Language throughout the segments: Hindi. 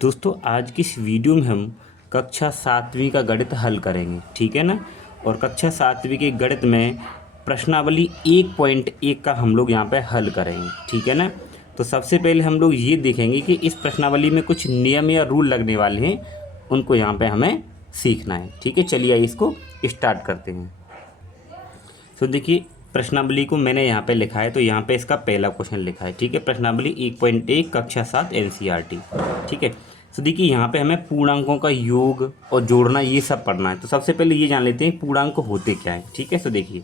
दोस्तों आज की इस वीडियो में हम कक्षा सातवीं का गणित हल करेंगे, ठीक है ना। और कक्षा सातवीं के गणित में प्रश्नावली 1.1 का हम लोग यहाँ पे हल करेंगे, ठीक है ना। तो सबसे पहले हम लोग ये देखेंगे कि इस प्रश्नावली में कुछ नियम या रूल लगने वाले हैं, उनको यहाँ पे हमें सीखना है, ठीक है। चलिए इसको स्टार्ट करते हैं। तो देखिए प्रश्नावली को मैंने यहाँ पे लिखा है, तो यहाँ पे इसका पहला क्वेश्चन लिखा है, ठीक है। प्रश्नावली 1.1 कक्षा 7 एनसीईआरटी, ठीक है। तो देखिए यहाँ पे हमें पूर्णांकों का योग और जोड़ना ये सब पढ़ना है। तो सबसे पहले ये जान लेते हैं पूर्णांक होते क्या है, ठीक है। तो देखिए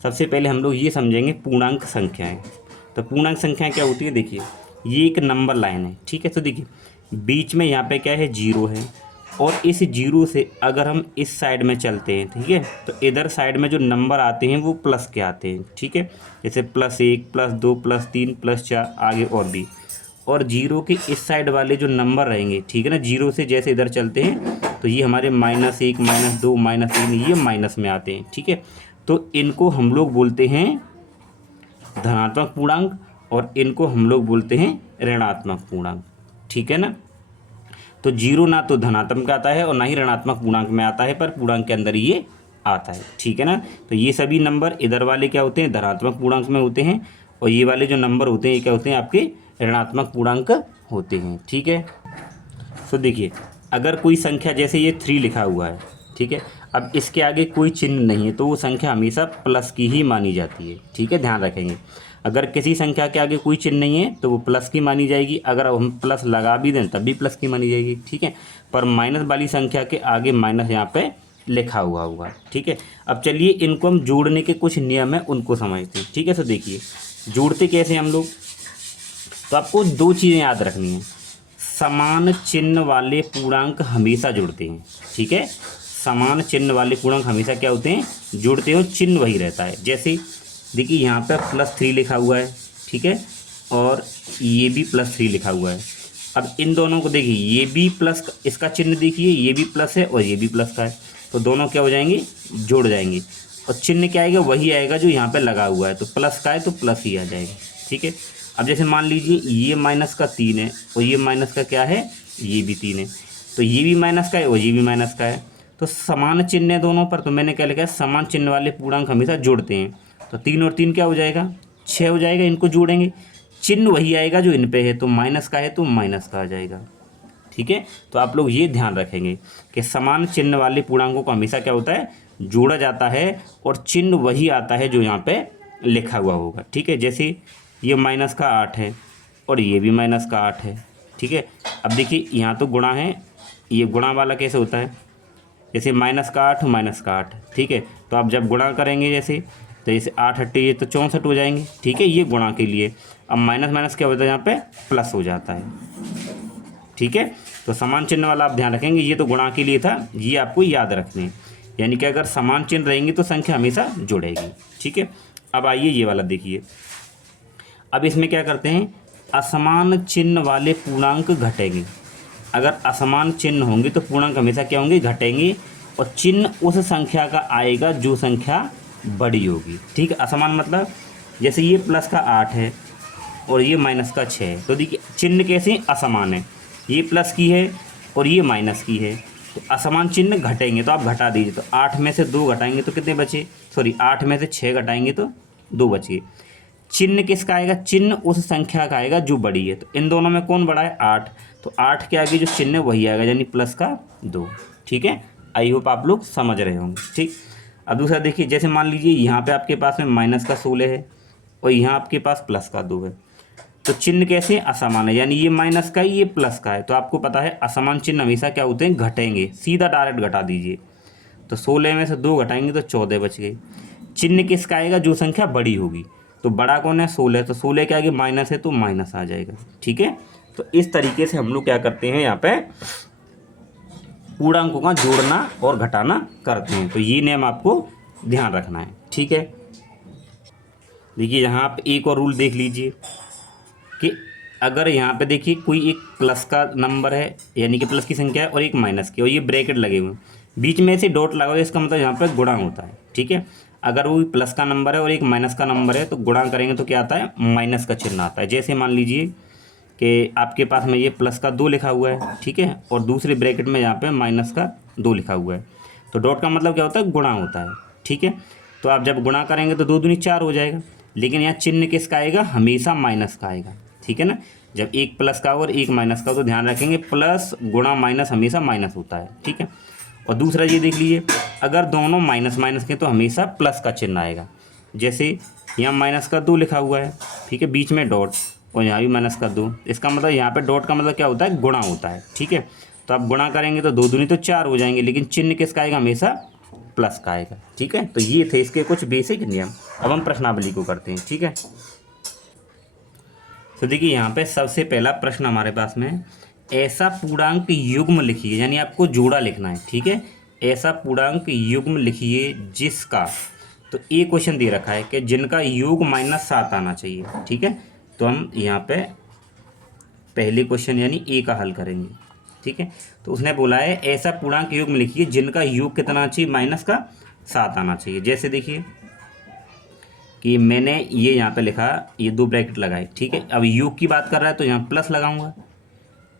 सबसे पहले हम लोग ये समझेंगे पूर्णांक संख्याएं। तो पूर्णांक संख्याएं क्या होती है, देखिए ये एक नंबर लाइन है, ठीक है। तो देखिए बीच में यहाँ पे क्या है, जीरो है, और इस जीरो से अगर हम इस साइड में चलते हैं, ठीक है, तो इधर साइड में जो नंबर आते हैं वो प्लस के आते हैं, ठीक है। जैसे +1 +2 +3 +4 आगे और भी। और जीरो के इस साइड वाले जो नंबर रहेंगे, ठीक है ना, जीरो से जैसे इधर चलते हैं तो ये हमारे -1 -2 -3 ये माइनस में आते हैं, ठीक है। तो इनको हम लोग बोलते हैं धनात्मक पूर्णांक और इनको हम लोग बोलते हैं ऋणात्मक पूर्णांक, ठीक है ना। तो जीरो ना तो धनात्मक आता है और ना ही ऋणात्मक पूर्णांक में आता है, पर पूर्णांक के अंदर ये आता है, ठीक है ना। तो ये सभी नंबर इधर वाले क्या होते हैं, धनात्मक पूर्णांक में होते हैं, और ये वाले जो नंबर होते हैं ये क्या होते हैं, आपके ऋणात्मक पूर्णांक होते हैं, ठीक है। तो देखिए अगर कोई संख्या जैसे ये 3 लिखा हुआ है, ठीक है, अब इसके आगे कोई चिन्ह नहीं है तो वो संख्या हमेशा प्लस की ही मानी जाती है, ठीक है, ध्यान रखेंगे। अगर किसी संख्या के आगे कोई चिन्ह नहीं है तो वो प्लस की मानी जाएगी, अगर हम प्लस लगा भी दें तब भी प्लस की मानी जाएगी, ठीक है। पर माइनस वाली संख्या के आगे माइनस यहाँ पे लिखा हुआ होगा, ठीक है। अब चलिए इनको हम जोड़ने के कुछ नियम है उनको समझते हैं, ठीक है। तो देखिए जोड़ते कैसे हम लोग, तो आपको दो चीज़ें याद रखनी है। समान चिन्ह वाले पूर्णांक हमेशा जुड़ते हैं, ठीक है। समान चिन्ह वाले पूर्णांक हमेशा क्या होते हैं, जुड़ते हो, चिन्ह वही रहता है। जैसे देखिए यहाँ पर +3 लिखा हुआ है, ठीक है, और ये भी +3 लिखा हुआ है। अब इन दोनों को देखिए, ये भी प्लस, इसका चिन्ह देखिए, ये भी प्लस है और ये भी प्लस का है, तो दोनों क्या हो जाएंगे, जुड़ जाएंगे। और चिन्ह क्या आएगा, वही आएगा जो यहाँ पे लगा हुआ है, तो प्लस का है तो प्लस ही आ जाएगा, ठीक है। अब जैसे मान लीजिए ये -3 है और ये माइनस का क्या है, ये भी 3 है, तो ये भी माइनस का है और ये भी माइनस का है, तो समान चिन्ह है दोनों पर, तो मैंने क्या लिखा है, समान चिन्ह वाले पूर्णांक हमेशा जुड़ते हैं। तो 3 और 3 क्या हो जाएगा, 6 हो जाएगा। इनको जोड़ेंगे, चिन्ह वही आएगा जो इन पे है, तो माइनस का है तो माइनस का आ जाएगा, ठीक है। तो आप लोग ये ध्यान रखेंगे कि समान चिन्ह वाले पूर्णांकों को हमेशा क्या होता है, जोड़ा जाता है, और चिन्ह वही आता है जो यहाँ पे लिखा हुआ होगा, ठीक है। जैसे ये -8 है और ये भी -8 है, ठीक है। अब देखिए यहाँ तो गुणा है, ये गुणा वाला कैसे होता है, जैसे -8 -8, ठीक है। तो आप जब गुणा करेंगे जैसे, तो जैसे 8 8 ये तो 64 हो जाएंगे, ठीक है, ये गुणा के लिए। अब माइनस माइनस क्या होता है, यहाँ पे प्लस हो जाता है, ठीक है। तो समान चिन्ह वाला आप ध्यान रखेंगे, ये तो गुणा के लिए था, ये आपको याद रखने हैं। यानी कि अगर समान चिन्ह रहेंगे तो संख्या हमेशा जुड़ेगी, ठीक है। अब आइए ये वाला देखिए, अब इसमें क्या करते हैं, असमान चिन्ह वाले पूर्णांक घटेंगे। अगर असमान चिन्ह होंगे तो पूर्णांक हमेशा क्या होंगे, घटेंगे, और चिन्ह उस संख्या का आएगा जो संख्या बड़ी होगी, ठीक है। असमान मतलब जैसे ये +8 है और ये -6 है, तो देखिए चिन्ह कैसे असमान है, ये प्लस की है और ये माइनस की है, तो असमान चिन्ह घटेंगे, तो आप घटा दीजिए। तो 8 में से 2 घटाएंगे तो कितने बचे, सॉरी 8 में से 6 घटाएंगे तो 2 बचे। चिन्ह किसका आएगा, चिन्ह उस संख्या का आएगा जो बड़ी है, तो इन दोनों में कौन बड़ा है, 8, तो 8 के आगे जो चिन्ह है वही आएगा, यानी +2, ठीक है। आई होप आप लोग समझ रहे होंगे, ठीक। अब दूसरा देखिए, जैसे मान लीजिए यहाँ पे आपके पास में -16 है और यहाँ आपके पास +2 है, तो चिन्ह कैसे असमान है, यानी ये माइनस का है ये प्लस का है, तो आपको पता है असमान चिन्ह हमेशा क्या होते हैं, घटेंगे, सीधा डायरेक्ट घटा दीजिए। तो 16 में से 2 घटाएंगे तो 14 बच गए। चिन्ह किसका आएगा, जो संख्या बड़ी होगी, तो बड़ा कौन है, 16, तो 16 के आगे माइनस है तो माइनस आ जाएगा, ठीक है। तो इस तरीके से हम लोग क्या करते हैं, यहाँ पे पूर्णांकों का जोड़ना और घटाना करते हैं। तो ये नियम आपको ध्यान रखना है, ठीक है। देखिए यहाँ आप एक और रूल देख लीजिए कि अगर यहाँ पे देखिए कोई एक प्लस का नंबर है, यानी कि प्लस की संख्या है, और एक माइनस की, और ये ब्रैकेट लगे हुए हैं, बीच में से डॉट लगा हुआ है, इसका मतलब यहाँ पे गुणा होता है, ठीक है। अगर वो प्लस का नंबर है और एक माइनस का नंबर है तो गुणा करेंगे तो क्या आता है, माइनस का चिन्ह आता है। जैसे मान लीजिए कि आपके पास में ये प्लस का 2 लिखा हुआ है, ठीक है, और दूसरे ब्रैकेट में यहाँ पे माइनस का 2 लिखा हुआ है। तो डॉट का मतलब क्या होता है, गुणा होता है, ठीक है। तो आप जब गुणा करेंगे तो 2 दूनी 4 हो जाएगा, लेकिन यहाँ चिन्ह किसका आएगा, हमेशा माइनस का आएगा, ठीक है ना। जब एक प्लस का और एक माइनस का, तो ध्यान रखेंगे प्लस गुणा माइनस हमेशा माइनस होता है, ठीक है। और दूसरा ये देख लीजिए, अगर दोनों माइनस माइनस के तो हमेशा प्लस का चिन्ह आएगा। जैसे यहाँ माइनस का 2 लिखा हुआ है, ठीक है, बीच में डॉट, और यहाँ भी माइनस का 2, इसका मतलब यहाँ पे डॉट का मतलब क्या होता है, गुणा होता है, ठीक है। तो आप गुणा करेंगे तो 2 दूनी तो 4 हो जाएंगे, लेकिन चिन्ह किसका आएगा, हमेशा प्लस का आएगा, ठीक है। तो ये थे इसके कुछ बेसिक नियम। अब हम प्रश्नावली को करते हैं, ठीक है। तो देखिए यहाँ पे सबसे पहला प्रश्न हमारे पास में, ऐसा पूर्णांक युग्म लिखिए, यानी आपको जोड़ा लिखना है, ठीक है। ऐसा पूर्णांक युग्म लिखिए जिसका, तो ये क्वेश्चन दे रखा है कि जिनका योग -7 आना चाहिए, ठीक है। तो हम यहाँ पे पहले क्वेश्चन यानी ए का हल करेंगे, ठीक है। तो उसने बोला है ऐसा पूर्णांक युग्म लिखिए जिनका योग कितना चाहिए, -7 आना चाहिए। जैसे देखिए कि मैंने ये यहाँ पे लिखा, ये 2 ब्रैकेट लगाए, ठीक है। अब योग की बात कर रहा है तो यहाँ प्लस लगाऊंगा,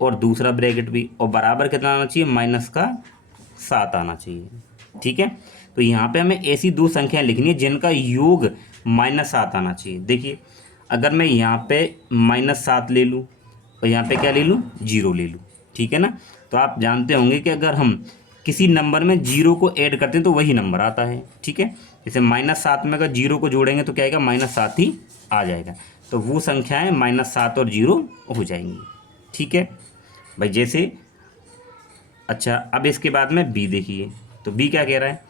और दूसरा ब्रैकेट भी, और बराबर कितना आना चाहिए, -7 आना चाहिए, ठीक है। तो यहाँ पे हमें ऐसी 2 संख्याएं लिखनी है जिनका योग -7 आना चाहिए। देखिए अगर मैं यहाँ पे -7 ले लूँ और यहाँ पे क्या ले लूँ, 0 ले लूँ, ठीक है ना। तो आप जानते होंगे कि अगर हम किसी नंबर में 0 को ऐड करते हैं तो वही नंबर आता है, ठीक है। जैसे -7 में अगर 0 को जोड़ेंगे तो क्या आएगा, -7 ही आ जाएगा। तो वो संख्याएं -7 और 0 हो जाएंगी, ठीक है भाई। जैसे अच्छा, अब इसके बाद में बी देखिए, तो बी क्या कह रहा है,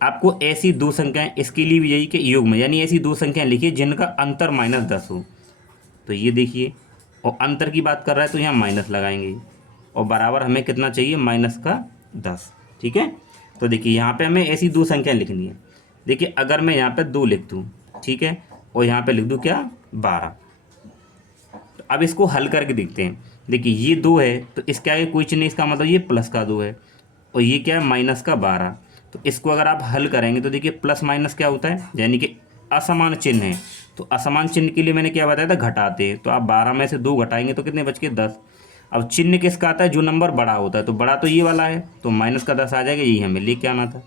आपको ऐसी 2 संख्याएं, इसके लिए भी यही कि योग में, यानी ऐसी 2 संख्याएं लिखिए जिनका अंतर -10 हो। तो ये देखिए, और अंतर की बात कर रहा है तो यहाँ माइनस लगाएंगे, और बराबर हमें कितना चाहिए, -10, ठीक है। तो देखिए यहाँ पे हमें ऐसी 2 संख्याएं लिखनी है। देखिए अगर मैं यहाँ पे 2 लिख दूँ, ठीक है, और यहाँ पे लिख दूँ क्या, 12। तो अब इसको हल करके देखते हैं। देखिए ये 2 है तो इसके आगे कोई चिन्ह नहीं, इसका मतलब ये प्लस का 2 है, और ये क्या है, -12। तो इसको अगर आप हल करेंगे तो देखिए प्लस माइनस क्या होता है, यानी कि असमान चिन्ह है। तो असमान चिन्ह के लिए मैंने क्या बताया था, घटाते हैं। तो आप 12 में से 2 घटाएंगे तो कितने बच के, 10। अब चिन्ह किसका आता है, जो नंबर बड़ा होता है, तो बड़ा तो ये वाला है, तो माइनस का 10 आ जाएगा, यही हमें लेके आना था।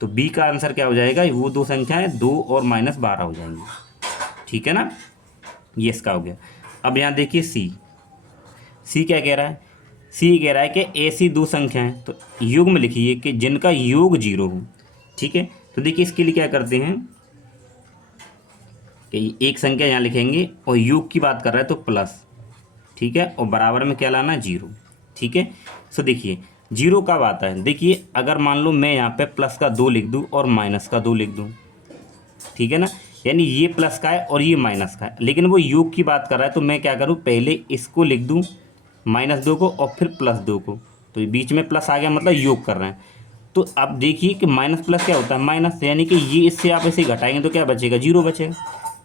तो बी का आंसर क्या हो जाएगा, वो 2 संख्याएं 2 और -12 हो जाएंगी, ठीक है ना। ये इसका हो गया। अब यहाँ देखिए सी क्या कह रहा है, सी कह रहा है कि ऐसी 2 संख्याएं, तो युग्म लिखिए कि जिनका योग 0 हो, ठीक है। तो देखिए इसके लिए क्या करते हैं कि एक संख्या यहाँ लिखेंगे, और योग की बात कर रहा है तो प्लस, ठीक है, और बराबर में क्या लाना, 0, ठीक है। सो देखिए 0 कब आता है, देखिए अगर मान लो मैं यहाँ पे प्लस का 2 लिख दूँ और माइनस का 2 लिख दूँ, ठीक है ना, यानी ये प्लस का है और ये माइनस का है, लेकिन वो योग की बात कर रहा है तो मैं क्या करूँ, पहले इसको लिख दूँ -2 को और फिर +2 को, तो ये बीच में प्लस आ गया, मतलब योग कर रहे हैं। तो अब देखिए कि माइनस प्लस क्या होता है, माइनस, यानी कि ये इससे आप इसे घटाएंगे तो क्या बचेगा, 0 बचेगा।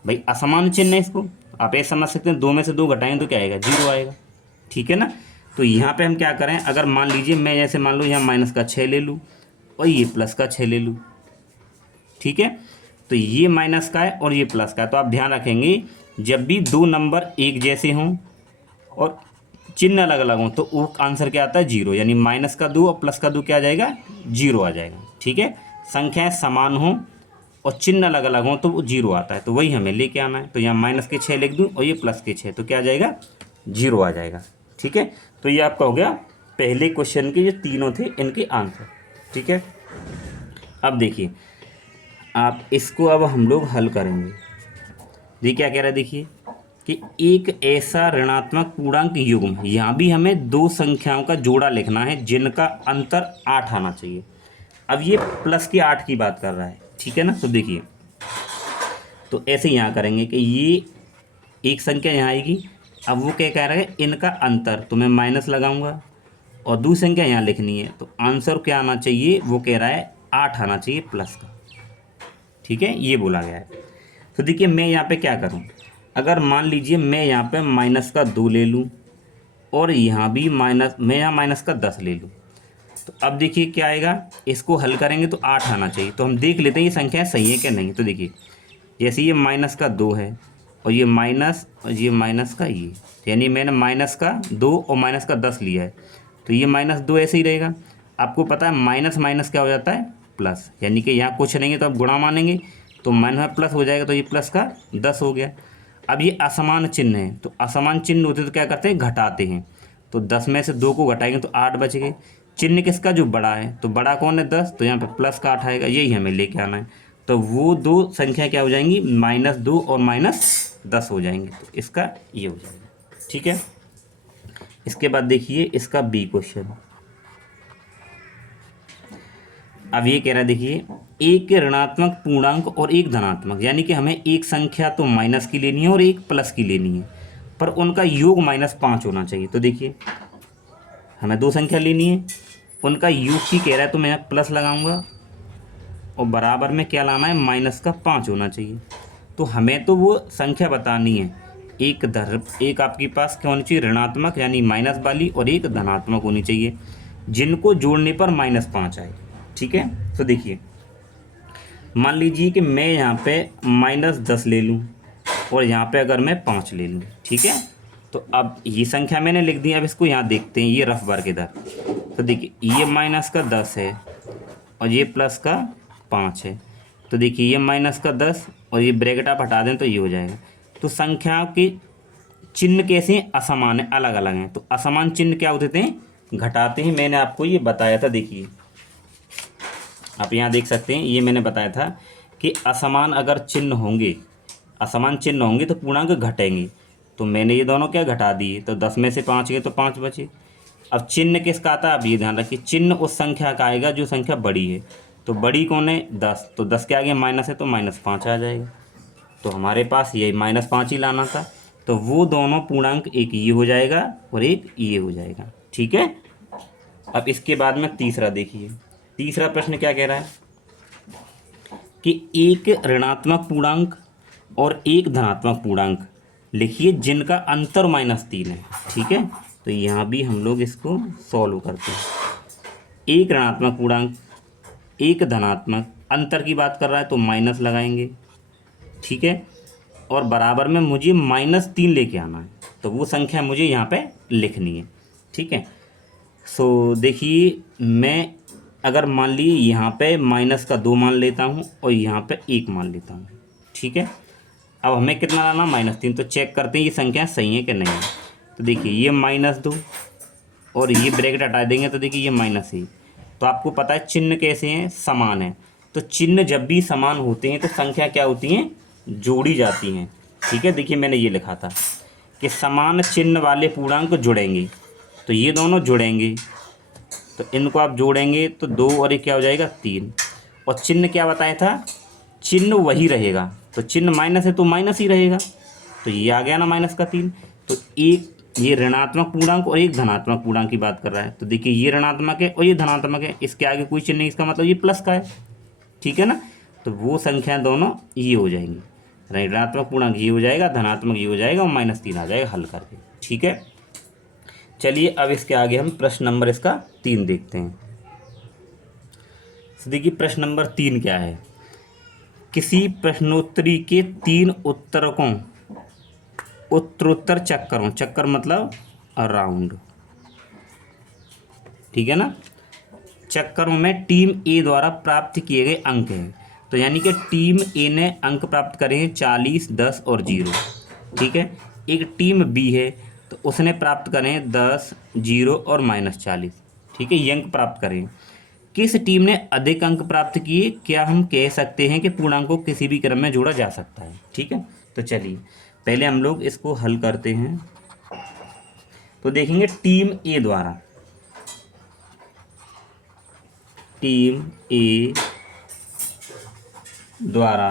भाई असमान चिन्ह है, इसको आप ऐसे समझ सकते हैं, 2 में से 2 घटाएंगे तो क्या आएगा, 0 आएगा, ठीक है ना। तो यहाँ पे हम क्या करें, अगर मान लीजिए मैं जैसे मान लो यहाँ -6 ले लूँ और ये +6 ले लूँ, ठीक है। तो ये माइनस का है और ये प्लस का है, तो आप ध्यान रखेंगे जब भी 2 नंबर एक जैसे हों और चिन्ह अलग अलग हों तो वो आंसर क्या आता है, 0, यानी -2 और +2 क्या आ जाएगा, 0 आ जाएगा, ठीक है। संख्याएं समान हों और चिन्ह अलग अलग हों तो वो 0 आता है, तो वही हमें लेके आना है। तो यहाँ -6 लिख दूँ और ये +6, तो क्या आ जाएगा, 0 आ जाएगा, ठीक है। तो ये आपका हो गया पहले क्वेश्चन के, ये तीनों थे इनके आंसर, ठीक है। अब देखिए आप इसको अब हम लोग हल करेंगे। देखिए क्या कह रहा है, देखिए कि एक ऐसा ऋणात्मक पूर्णांक युग्म, यहाँ भी हमें 2 संख्याओं का जोड़ा लिखना है जिनका अंतर 8 आना चाहिए। अब ये प्लस के 8 की बात कर रहा है, ठीक है ना। तो देखिए तो ऐसे यहाँ करेंगे कि ये एक संख्या यहाँ आएगी, अब वो क्या कह रहा है, इनका अंतर, तो मैं माइनस लगाऊंगा और दूसरी संख्या यहाँ लिखनी है, तो आंसर क्या आना चाहिए, वो कह रहा है 8 आना चाहिए प्लस का, ठीक है, ये बोला गया है। तो देखिए मैं यहाँ पे क्या करूँ, अगर मान लीजिए मैं यहाँ पे -2 ले लूँ और यहाँ भी मैं यहाँ -10 ले लूँ, तो अब देखिए क्या आएगा, इसको हल करेंगे तो 8 आना चाहिए। तो हम देख लेते हैं ये संख्या सही है क्या नहीं। तो देखिए जैसे ये -2 है और ये माइनस और ये माइनस का ये, यानी मैंने माइनस का 2 और माइनस का 10 लिया है, तो ये -2 ऐसे ही रहेगा। आपको पता है माइनस माइनस क्या हो जाता है प्लस, यानी कि यहाँ कुछ नहीं है तो आप गुणा मानेंगे, तो माइनस में प्लस हो जाएगा, तो ये प्लस का 10 हो गया। अब ये असमान चिन्ह है, तो असमान चिन्ह होते तो क्या करते हैं, घटाते हैं। तो 10 में से 2 को घटाएंगे तो 8 बच गए। चिन्ह किसका, जो बड़ा है, तो बड़ा कौन है 10, तो यहाँ पे प्लस का 8 आएगा, यही हमें लेके आना है। तो वो दो संख्या क्या हो जाएंगी, -2 और -10 हो जाएंगे, तो इसका ये हो जाएगा। ठीक है, इसके बाद देखिए इसका बी क्वेश्चन। अब ये कह रहा है, देखिए एक के ऋणात्मक पूर्णांक और एक धनात्मक, यानी कि हमें एक संख्या तो माइनस की लेनी है और एक प्लस की लेनी है, पर उनका योग -5 होना चाहिए। तो देखिए हमें दो संख्या लेनी है, उनका योग की कह रहा है, तो मैं प्लस लगाऊंगा और बराबर में क्या लाना है, -5 होना चाहिए। तो हमें तो वो संख्या बतानी है, एक आपके पास क्या होनी चाहिए, ऋणात्मक यानी माइनस वाली, और एक धनात्मक होनी चाहिए, जिनको जोड़ने पर -5 आए। ठीक है, तो देखिए मान लीजिए कि मैं यहाँ पे -10 ले लूँ और यहाँ पे अगर मैं 5 ले लूँ। ठीक है, तो अब ये संख्या मैंने लिख दी, अब इसको यहाँ देखते हैं, ये रफ वर्ग इधर। तो देखिए ये -10 है और ये +5 है, तो देखिए ये -10 और ये ब्रैकेट आप हटा दें तो ये हो जाएगा। तो संख्या के चिन्ह कैसे हैं, असमान है, अलग अलग हैं। तो असमान चिन्ह क्या होते थे, घटाते हैं। मैंने आपको ये बताया था, देखिए आप यहाँ देख सकते हैं, ये मैंने बताया था कि असमान अगर चिन्ह होंगे, असमान चिन्ह होंगे तो पूर्णांक घटेंगे। तो मैंने ये दोनों क्या घटा दिए, तो 10 में से 5 गए तो 5 बचे। अब चिन्ह किसका आता है, अब ये ध्यान रखिए, चिन्ह उस संख्या का आएगा जो संख्या बड़ी है। तो बड़ी कौन है, 10, तो 10 के आगे माइनस है तो -5 आ जाएगा। तो हमारे पास ये -5 ही लाना था, तो वो दोनों पूर्णांक, एक ये हो जाएगा और एक ये हो जाएगा। ठीक है, अब इसके बाद में तीसरा देखिए, तीसरा प्रश्न क्या कह रहा है कि एक ऋणात्मक पूर्णांक और एक धनात्मक पूर्णांक लिखिए जिनका अंतर -3 है। ठीक है, तो यहाँ भी हम लोग इसको सॉल्व करते हैं। एक ऋणात्मक पूर्णांक, एक धनात्मक, अंतर की बात कर रहा है तो माइनस लगाएंगे। ठीक है, और बराबर में मुझे -3 लेके आना है, तो वो संख्या मुझे यहाँ पे लिखनी है। ठीक है, सो देखिए मैं अगर मान ली यहाँ पे -2 मान लेता हूँ और यहाँ पे 1 मान लेता हूँ। ठीक है, अब हमें कितना लाना, -3। तो चेक करते हैं ये संख्या सही है कि नहीं है। तो देखिए ये -2 और ये ब्रैकेट हटा देंगे तो देखिए ये माइनस है। तो आपको पता है चिन्ह कैसे हैं, समान है। तो चिन्ह जब भी समान होते हैं तो संख्या क्या होती हैं, जोड़ी जाती हैं। ठीक है, देखिए मैंने ये लिखा था कि समान चिन्ह वाले पूर्णांक जुड़ेंगे, तो ये दोनों जुड़ेंगे, तो इनको आप जोड़ेंगे तो 2 और 1 क्या हो जाएगा, 3। और चिन्ह क्या बताया था, चिन्ह वही रहेगा, तो चिन्ह माइनस है तो माइनस ही रहेगा, तो ये आ गया ना -3। तो एक ये ऋणात्मक पूर्णांक और एक धनात्मक पूर्णांक की बात कर रहा है, तो देखिए ये ऋणात्मक है और ये धनात्मक है, इसके आगे कोई चिन्ह नहीं, इसका मतलब ये प्लस का है। ठीक है ना, तो वो संख्या दोनों ये हो जाएंगी, ऋणात्मक पूर्णांक ये हो जाएगा, धनात्मक ये हो जाएगा और -3 आ जाएगा हल करके। ठीक है, चलिए अब इसके आगे हम प्रश्न नंबर इसका 3 देखते हैं। तो देखिए प्रश्न नंबर 3 क्या है, किसी प्रश्नोत्तरी के 3 उत्तरकों उत्तरोत्तर चक्करों, चक्कर मतलब अराउंड, ठीक है ना, चक्करों में टीम ए द्वारा प्राप्त किए गए अंक हैं। तो यानी कि टीम ए ने अंक प्राप्त करे हैं 40, 10 और 0। ठीक है, एक टीम बी है तो उसने प्राप्त करे हैं 10, 0 और -40। ठीक है, ये अंक प्राप्त करें। किस टीम ने अधिक अंक प्राप्त किए, क्या हम कह सकते हैं कि पूर्णांक को किसी भी क्रम में जोड़ा जा सकता है। ठीक है, तो चलिए पहले हम लोग इसको हल करते हैं। तो देखेंगे टीम ए द्वारा, टीम ए द्वारा,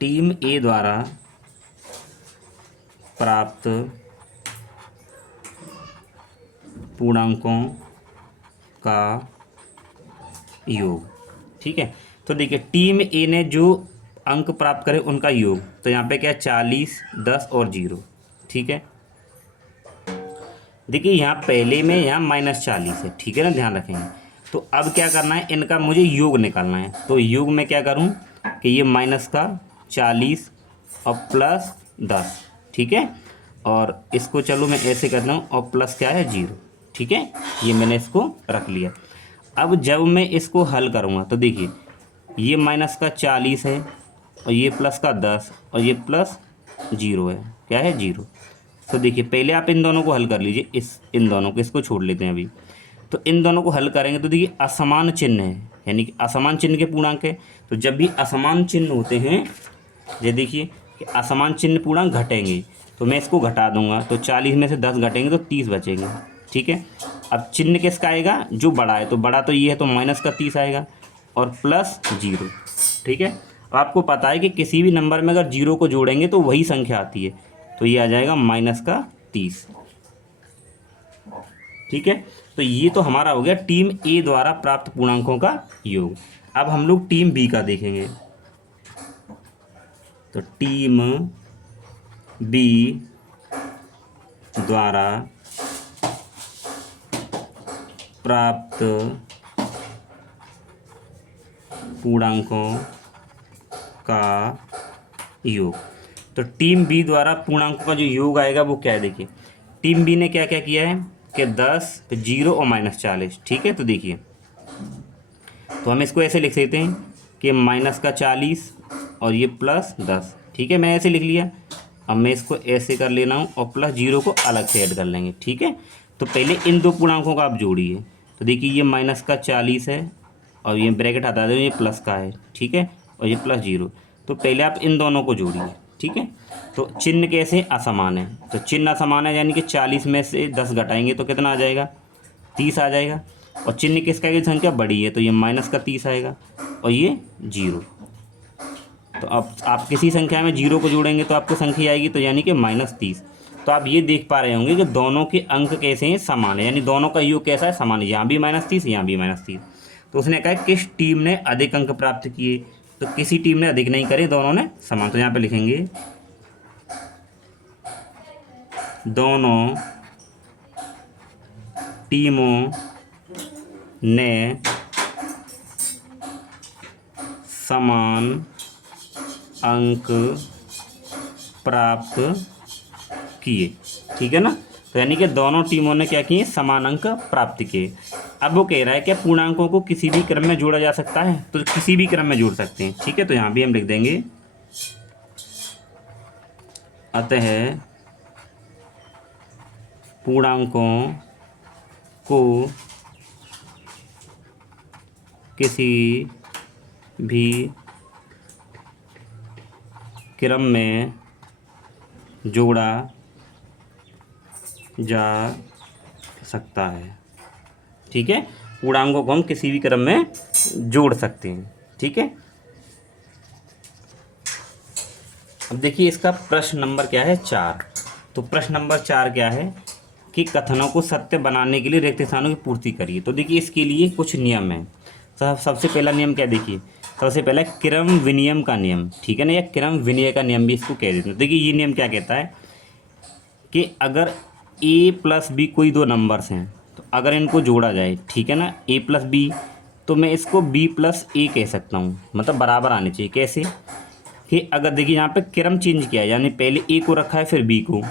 टीम ए द्वारा प्राप्त पूर्णांकों का योग। ठीक है, तो देखिए टीम ए ने जो अंक प्राप्त करे उनका योग, तो यहाँ पे क्या है 40, 10 और 0। ठीक है, देखिए यहाँ पहले में यहाँ -40 है। ठीक है ना, ध्यान रखेंगे। तो अब क्या करना है, इनका मुझे योग निकालना है। तो योग में क्या करूँ कि ये 40 और प्लस 10, ठीक है। और इसको चलो मैं ऐसे करता हूँ, और प्लस क्या है 0, ठीक है। ये मैंने इसको रख लिया। अब जब मैं इसको हल करूँगा तो देखिए ये माइनस का 40 है और ये प्लस का 10 और ये प्लस 0 है, क्या है 0। तो देखिए पहले आप इन दोनों को हल कर लीजिए, इन दोनों को, इसको छोड़ लेते हैं अभी। तो इन दोनों को हल करेंगे तो देखिए असमान चिन्ह है, यानी कि असमान चिन्ह के पूर्णांक है। तो जब भी असमान चिन्ह होते हैं, ये देखिए कि असमान चिन्ह पूर्णांक घटेंगे, तो मैं इसको घटा दूंगा। तो 40 में से 10 घटेंगे तो 30 बचेंगे, ठीक है। अब चिन्ह किसका आएगा, जो बड़ा है, तो बड़ा तो ये है, तो माइनस का 30 आएगा और प्लस 0, ठीक है। आपको पता है कि किसी भी नंबर में अगर 0 को जोड़ेंगे तो वही संख्या आती है, तो ये आ जाएगा माइनस का 30, ठीक है। तो ये तो हमारा हो गया टीम ए द्वारा प्राप्त पूर्णांकों का योग। अब हम लोग टीम बी का देखेंगे। तो टीम बी द्वारा प्राप्त पूर्णांकों का योग। तो टीम बी द्वारा पूर्णांकों का जो योग आएगा वो क्या है, देखिए टीम बी ने क्या क्या किया है कि 10, 0 और -40, ठीक है। तो देखिए तो हम इसको ऐसे लिख सकते हैं कि माइनस का 40 और ये प्लस 10, ठीक है। मैं ऐसे लिख लिया। अब मैं इसको ऐसे कर लेना हूँ और प्लस 0 को अलग से ऐड कर लेंगे, ठीक है। तो पहले इन दो पूर्णांकों का आप जोड़िए। तो देखिए ये माइनस का 40 है और ये ब्रैकेट हटा दो, ये प्लस का है, ठीक है, और ये प्लस 0। तो पहले आप इन दोनों को जोड़िए, ठीक है। तो चिन्ह कैसे असमान है, तो चिन्ह असमान है, यानी कि 40 में से 10 घटाएंगे तो कितना आ जाएगा, 30 आ जाएगा। और चिन्ह किसका की संख्या बड़ी है, तो ये माइनस का 30 आएगा और ये 0। तो अब आप किसी संख्या में 0 को जोड़ेंगे तो आपको संख्या आएगी, तो यानी कि -30। तो आप ये देख पा रहे होंगे कि दोनों के अंक कैसे हैं, समान है, यानी दोनों का योग कैसा है, समान है। यहाँ भी -30, यहाँ भी -30। तो उसने कहा किस टीम ने अधिक अंक प्राप्त किए, तो किसी टीम ने अधिक नहीं करे, दोनों ने समान। तो यहाँ पे लिखेंगे दोनों टीमों ने समान अंक प्राप्त किए, ठीक है ना। तो यानी कि दोनों टीमों ने क्या किए, समान अंक प्राप्त किए। अब वो कह रहा है कि पूर्णांकों को किसी भी क्रम में जोड़ा जा सकता है, तो किसी भी क्रम में जोड़ सकते हैं, ठीक है। तो यहाँ भी हम लिख देंगे अतः पूर्णांकों को किसी भी क्रम में जोड़ा जा सकता है, ठीक है। पूर्णांकों को हम किसी भी क्रम में जोड़ सकते हैं, ठीक है। अब देखिए इसका प्रश्न नंबर क्या है, 4। तो प्रश्न नंबर 4 क्या है कि कथनों को सत्य बनाने के लिए रिक्त स्थानों की पूर्ति करिए। तो देखिए इसके लिए कुछ नियम है। सबसे पहला नियम क्या, देखिए सबसे पहला क्रम विनियम का नियम, ठीक है ना, या क्रम विनिमय का नियम भी इसको कह देते हैं। देखिए ये नियम क्या कहता है कि अगर a प्लस बी कोई दो नंबर्स हैं, तो अगर इनको जोड़ा जाए, ठीक है ना, a प्लस बी, तो मैं इसको b प्लस ए कह सकता हूँ, मतलब बराबर आने चाहिए। कैसे कि अगर देखिए यहाँ पे क्रम चेंज किया है, यानी पहले a को रखा है फिर b को,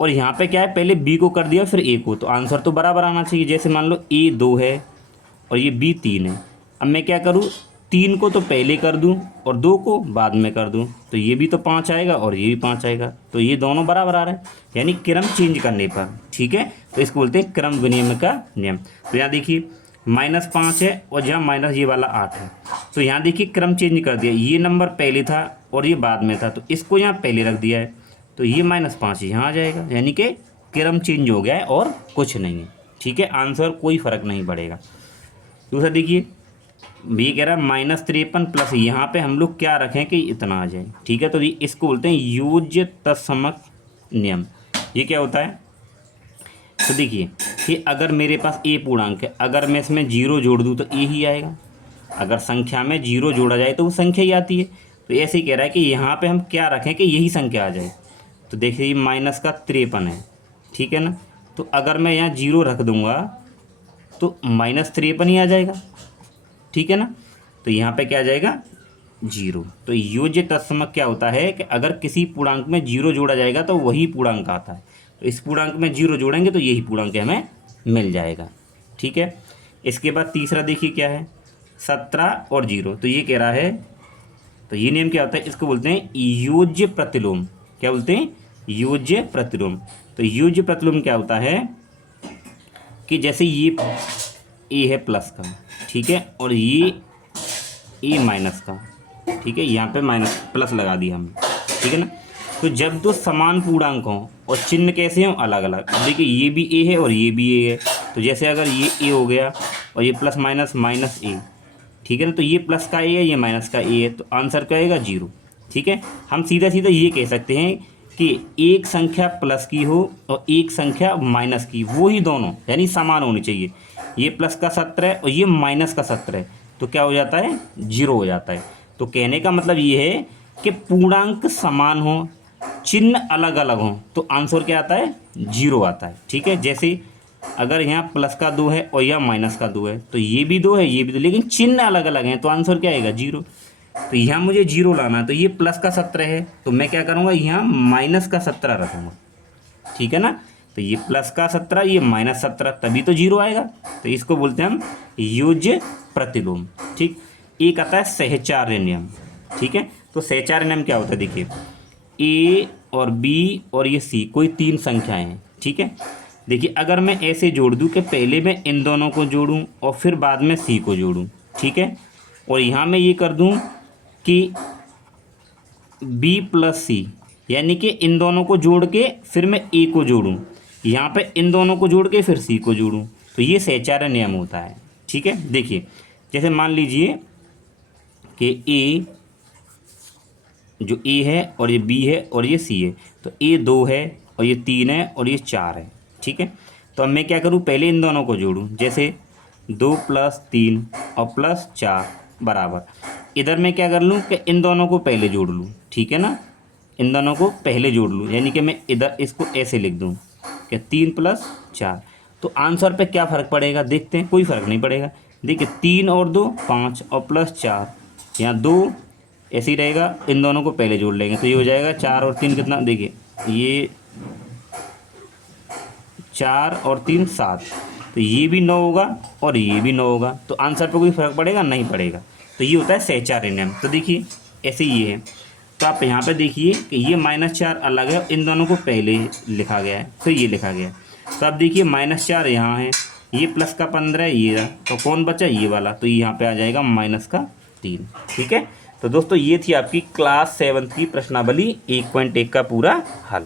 और यहाँ पे क्या है पहले b को कर दिया फिर a को, तो आंसर तो बराबर आना चाहिए। जैसे मान लो a 2 है और ये b 3 है। अब मैं क्या करूँ, 3 को तो पहले कर दूं और 2 को बाद में कर दूं, तो ये भी तो 5 आएगा और ये भी 5 आएगा, तो ये दोनों बराबर आ रहे हैं, यानी क्रम चेंज करने पर, ठीक है। तो इसको बोलते हैं क्रम विनिमय का नियम। तो यहाँ देखिए -5 है और यहाँ माइनस ये वाला 8 है, तो यहाँ देखिए क्रम चेंज कर दिया, ये नंबर पहले था और ये बाद में था, तो इसको यहाँ पहले रख दिया है, तो ये -5 यहाँ आ जाएगा, यानी कि क्रम चेंज हो गया है और कुछ नहीं है, ठीक है। आंसर कोई फ़र्क नहीं पड़ेगा। दूसरा देखिए ये कह रहा है -53 प्लस, यहाँ पे हम लोग क्या रखें कि इतना आ जाए, ठीक है। तो ये इसको बोलते हैं योज्य तत्समक नियम। ये क्या होता है, तो देखिए कि अगर मेरे पास a पूर्णांक है, अगर मैं इसमें 0 जोड़ दूँ तो a ही आएगा, अगर संख्या में 0 जोड़ा जाए तो वो संख्या ही आती है। तो ऐसे ही कह रहा है कि यहाँ पे हम क्या रखें कि यही संख्या आ जाए। तो देखिए -53 है, ठीक है ना, तो अगर मैं यहाँ 0 रख दूँगा तो -53 ही आ जाएगा, ठीक है ना। तो यहाँ पे क्या आ जाएगा जीरो। तो योज्य तत्समक क्या होता है कि अगर किसी पूर्णांक में जीरो जोड़ा जाएगा तो वही पूर्णांक आता है। तो इस पूर्णांक में जीरो जोड़ेंगे तो यही पूर्णांक हमें मिल जाएगा। ठीक है। इसके बाद तीसरा देखिए क्या है, 17 और जीरो। तो ये कह रहा है, तो ये नियम क्या होता है, इसको बोलते हैं योज्य प्रतिलोम। क्या बोलते हैं, योज्य प्रतिलोम। तो योज्य प्रतिलोम क्या होता है कि जैसे ये ए है प्लस का, ठीक है, और ये ए माइनस का, ठीक है, यहाँ पे माइनस प्लस लगा दिया हमने, ठीक है ना। तो जब दो समान पूर्णांक हों और चिन्ह कैसे हों, अलग अलग। अब देखिए ये भी ए है और ये भी ए है, तो जैसे अगर ये ए हो गया और ये प्लस माइनस माइनस ए, ठीक है ना, तो ये प्लस का ए है, ये माइनस का ए है, तो आंसर क्या आएगा, जीरो। ठीक है। हम सीधा सीधा ये कह सकते हैं कि एक संख्या प्लस की हो और एक संख्या माइनस की, वो ही दोनों यानी समान होनी चाहिए। ये प्लस का 17 और ये माइनस का 17, तो क्या हो जाता है, जीरो हो जाता है। तो कहने का मतलब ये है कि पूर्णांक समान हो, चिन्ह अलग अलग हों, तो आंसर क्या आता है, जीरो आता है। ठीक है। जैसे अगर यहाँ प्लस का 2 है और यहाँ माइनस का 2 है, तो ये भी 2 है, ये भी 2, लेकिन चिन्ह अलग अलग हैं, तो आंसर क्या आएगा, जीरो। तो यहाँ मुझे जीरो लाना है, तो ये प्लस का 17 है, तो मैं क्या करूँगा, यहाँ माइनस का 17 रखूँगा। ठीक है ना। तो ये प्लस का 17, ये माइनस 17, तभी तो जीरो आएगा। तो इसको बोलते हैं हम योज्य प्रतिलोम। ठीक। एक आता है सहचार्य नियम। ठीक है। तो सहचार्य नियम क्या होता है, देखिए ए और बी और ये सी कोई तीन संख्याएं हैं। ठीक है। देखिए अगर मैं ऐसे जोड़ दूं कि पहले मैं इन दोनों को जोड़ूं और फिर बाद में सी को जोड़ूं, ठीक है, और यहाँ मैं ये कर दूं कि बी प्लस सी, यानी कि इन दोनों को जोड़ के फिर मैं ए को जोड़ूं, यहाँ पे इन दोनों को जोड़ के फिर सी को जोड़ूं, तो ये सहचार्य नियम होता है। ठीक है। देखिए जैसे मान लीजिए कि ए, जो ए है और ये बी है और ये सी है, तो ए 2 है और ये 3 है और ये 4 है। ठीक है। तो अब मैं क्या करूँ, पहले इन दोनों को जोड़ूँ, जैसे 2 + 3 और +4 बराबर, इधर मैं क्या कर लूँ कि इन दोनों को पहले जोड़ लूँ। ठीक है ना, इन दोनों को पहले जोड़ लूँ, यानी कि मैं इधर इसको ऐसे लिख दूँ कि 3 + 4। तो आंसर पे क्या फ़र्क पड़ेगा, देखते हैं, कोई फ़र्क नहीं पड़ेगा। देखिए 3 और 2 5 और +4, यहाँ 2 ऐसे ही रहेगा, इन दोनों को पहले जोड़ लेंगे, तो ये हो जाएगा 4 और 3 कितना, देखिए ये 4 और 3 7, तो ये भी 9 होगा और ये भी 9 होगा, तो आंसर पे कोई फ़र्क पड़ेगा, नहीं पड़ेगा। तो ये होता है सहचार्य नियम। तो देखिए ऐसे ये है, तो आप यहाँ पे देखिए कि ये -4 अलग है, इन दोनों को पहले लिखा गया है, फिर ये लिखा गया है। तो आप देखिए -4 यहाँ है, ये प्लस का 15 ये रहा, तो कौन बचा, ये वाला, तो यहाँ पे आ जाएगा -3। ठीक है। तो दोस्तों ये थी आपकी क्लास 7 की प्रश्नावली 1.1 का पूरा हल।